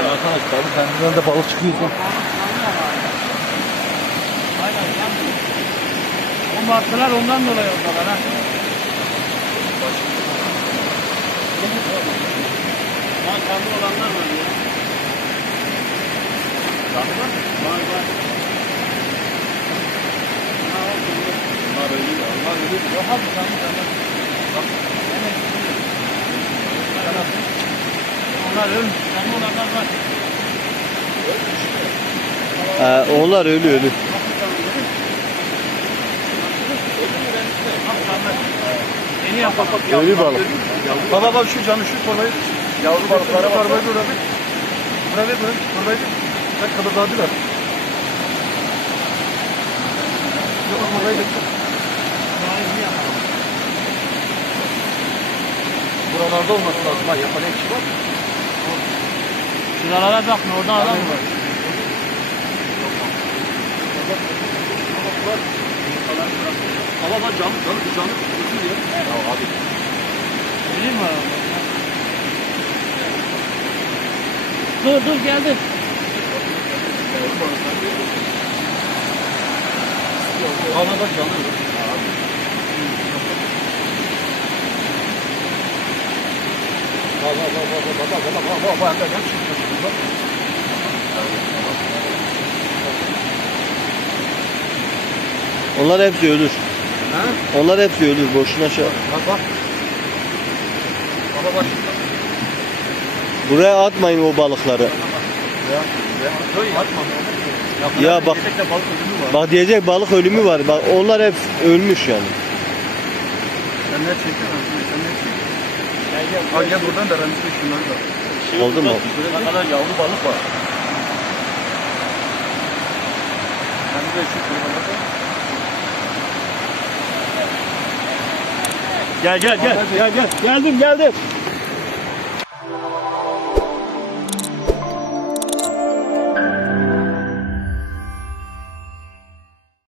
Arkadaşlar kendinden de balık çıkıyor. Aynen. O martılar ondan dolayı oradalar ha. Lan kanlı olanlar var ya. Kanlı mı? Var. Bunlar öyle ya. Bunlar öyle. Yok abi kanlı. Bak. Onlar ölmüş. Kanlı olanlar var. Onlar ölü. Yeni yap bak. Ölü balık. Baba bak şu canı şu torbayı. Yavru balıklara bak. Torbayı dur abi. Buraya ver buraya. Torbayı ver. Bak kıpırdadılar. Yok torbayı ver. Buralarda olması lazım. Ha yapan ekşi var. Şuralara bakma orada adam var. Ama bak canlı bütün ya. Ya abi. Bileyim mi abi? Dur geldi. Ama bak canlı. Onlar hepsi ölür. Ha? Onlar hepsi ölür. Boşuna şey. Bak. Bak. Buraya atmayın o balıkları. Ya bak. Bak diyecek balık ölümü var. Bak onlar hep ölmüş yani. Sen ne çekiyorsun? Gel buradan da ben şunları da. Oldu mu? Ne kadar yavru balık var. Ben de şu kırmızı. Gel. Geldim.